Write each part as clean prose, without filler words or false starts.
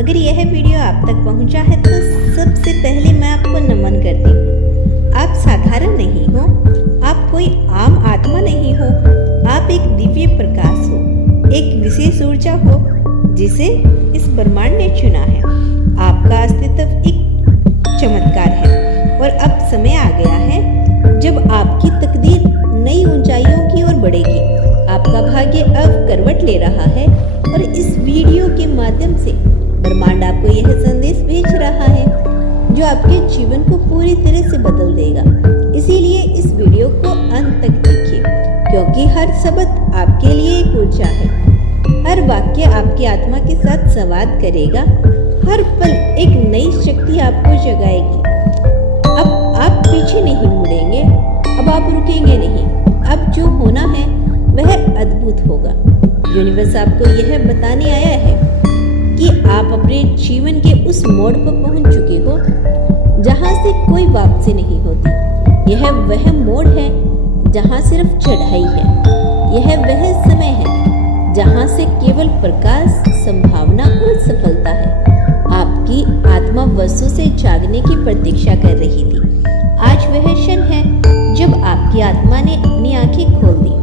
अगर यह वीडियो आप तक पहुंचा है तो सबसे पहले मैं आपको नमन करती हूँ। आप साधारण नहीं हो, आप कोई आम आत्मा नहीं हो, आप एक दिव्य प्रकाश हो, एक विशेष ऊर्जा हो जिसे इस ब्रह्मांड ने चुना है। आपका अस्तित्व एक चमत्कार है और अब समय आ गया है जब आपकी तकदीर नई ऊंचाइयों की ओर बढ़ेगी। आपका भाग्य अब करवट ले रहा है और इस वीडियो के माध्यम से ब्रह्मांड आपको यह संदेश भेज रहा है जो आपके जीवन को पूरी तरह से बदल देगा। इसीलिए इस वीडियो को अंत तक देखिए, क्योंकि हर शब्द आपके लिए एक ऊर्जा है। हर वाक्य आपकी आत्मा के साथ संवाद करेगा। हर पल एक नई शक्ति आपको जगाएगी। अब आप पीछे नहीं मुड़ेंगे, अब आप रुकेंगे नहीं। अब जो होना है वह अद्भुत होगा। यूनिवर्स आपको यह बताने आया है कि आप अपने जीवन के उस मोड़ पर पहुंच चुके हो जहां से कोई वापसी नहीं होती। यह वह मोड़ है जहां सिर्फ चढ़ाई है। यह वह समय है जहां से केवल प्रकाश, संभावना और सफलता है। आपकी आत्मा वर्षों से जागने की प्रतीक्षा कर रही थी। आज वह क्षण है जब आपकी आत्मा ने अपनी आंखें खोल दी।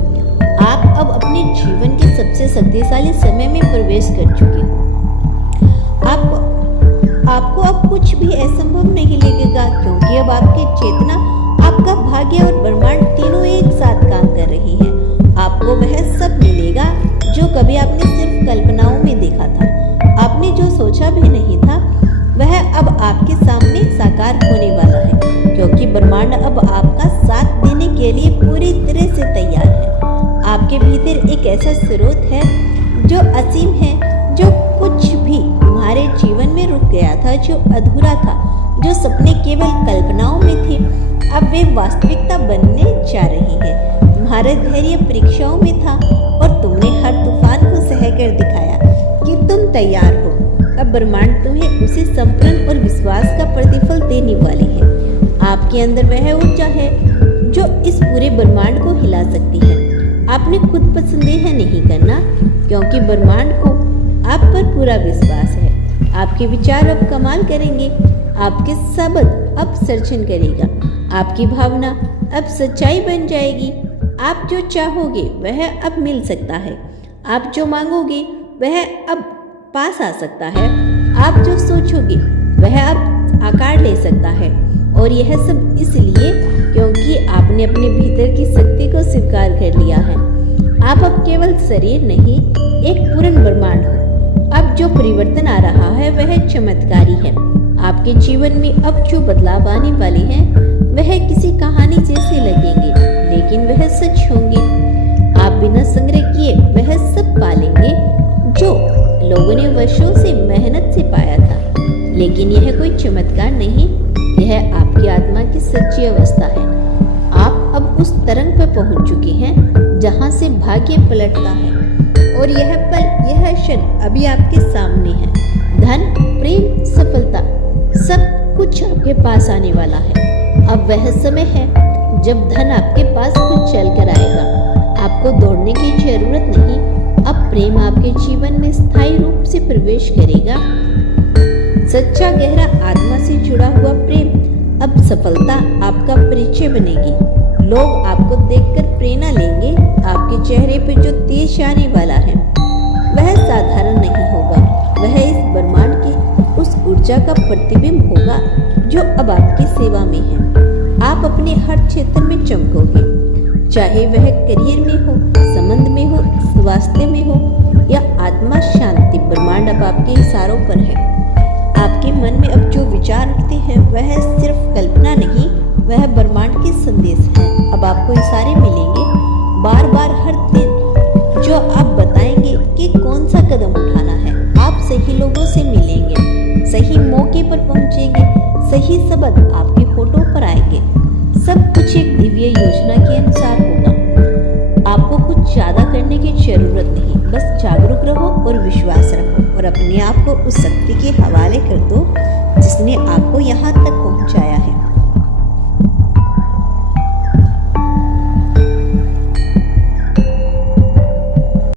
आप अब अपने जीवन के सबसे शक्तिशाली समय में प्रवेश कर चुके हो। आपको अब कुछ भी असंभव नहीं लगेगा, क्योंकि अब आपकी चेतना, आपका भाग्य और ब्रह्मांड तीनों एक साथ काम कर रही हैं। आपको वह सब मिलेगा जो कभी आपने सिर्फ कल्पनाओं में देखा था। आपने जो सोचा भी नहीं था वह अब आपके सामने साकार होने वाला है, क्योंकि ब्रह्मांड अब आपका साथ देने के लिए पूरी तरह से तैयार है। आपके भीतर एक ऐसा स्रोत है जो असीम है, जो कुछ भी तुम्हारे जीवन में रुक गया था, जो अधूरा था, जो सपने केवल कल्पनाओं में थे, अब वे वास्तविकता बनने जा रही है। तुम्हारा धैर्य परीक्षाओं में था और तुमने हर तूफान को सहकर दिखाया कि तुम तैयार हो। अब ब्रह्मांड तुम्हें उसी संपूर्ण और विश्वास का प्रतिफल देने वाली है। आपके अंदर वह ऊर्जा है जो इस पूरे ब्रह्मांड को हिला सकती है। आपने खुद पर संदेह नहीं करना, क्योंकि ब्रह्मांड को आप पर पूरा विश्वास है। आपके विचार अब कमाल करेंगे। आपके शब्द अब सर्जन करेगा। आपकी भावना अब सच्चाई बन जाएगी। आप जो चाहोगे वह अब मिल सकता है। आप जो मांगोगे वह अब पास आ सकता है। आप जो सोचोगे वह अब आकार ले सकता है। और यह सब इसलिए क्योंकि आपने अपने भीतर की शक्ति को स्वीकार कर लिया है। आप अब केवल शरीर नहीं, एक पूर्ण ब्रह्मांड हो। अब जो परिवर्तन आ रहा है वह चमत्कारी है। आपके जीवन में अब जो बदलाव आने वाले हैं वह किसी कहानी जैसे लगेंगे, लेकिन वह सच होंगे। आप बिना संग्रह किए वह सब पालेंगे जो लोगों ने वर्षों से मेहनत से पाया था। लेकिन यह कोई चमत्कार नहीं, यह आपकी आत्मा की सच्ची अवस्था है। आप अब उस तरंग पर पहुंच चुके हैं जहां से भाग्य पलटता है। और यह पल, यह क्षण अभी आपके सामने है। धन, प्रेम, सफलता, सब कुछ आपके पास आने वाला है। अब वह समय है जब धन आपके पास खुद चल कर आएगा। आपको दौड़ने की जरूरत नहीं। अब प्रेम आपके जीवन में स्थायी रूप से प्रवेश करेगा। सच्चा, गहरा, आत्मा से जुड़ा हुआ प्रेम। अब सफलता आपका परिचय बनेगी। लोग आपको देखकर प्रेरणा लेंगे। आपके चेहरे पर जो तेज आने वाला है वह साधारण नहीं होगा। वह इस ब्रह्मांड की उस ऊर्जा का प्रतिबिंब होगा जो अब आपकी सेवा में है। आप अपने हर क्षेत्र में चमकोगे, चाहे वह करियर में हो, संबंध में हो, स्वास्थ्य में हो या आत्मा शांति। ब्रह्मांड अब आपके इशारों पर है। आपके मन में अब जो विचार उठते हैं वह सिर्फ कल्पना नहीं, वह ब्रह्मांड के संदेश है। अब आपको इशारे मिलेंगे बार बार हर दिन जो आप बताएंगे कि कौन सा कदम उठाना है। आप सही लोगों से मिलेंगे, सही मौके पर पहुंचेंगे, सही शब्द आपके फोटो पर आएंगे। सब कुछ एक दिव्य योजना के अनुसार होगा। आपको कुछ ज्यादा करने की जरूरत नहीं, बस जागरूक रहो और विश्वास रखो और अपने आप को उस शक्ति के हवाले कर दो जिसने आपको यहाँ तक पहुँचाया है।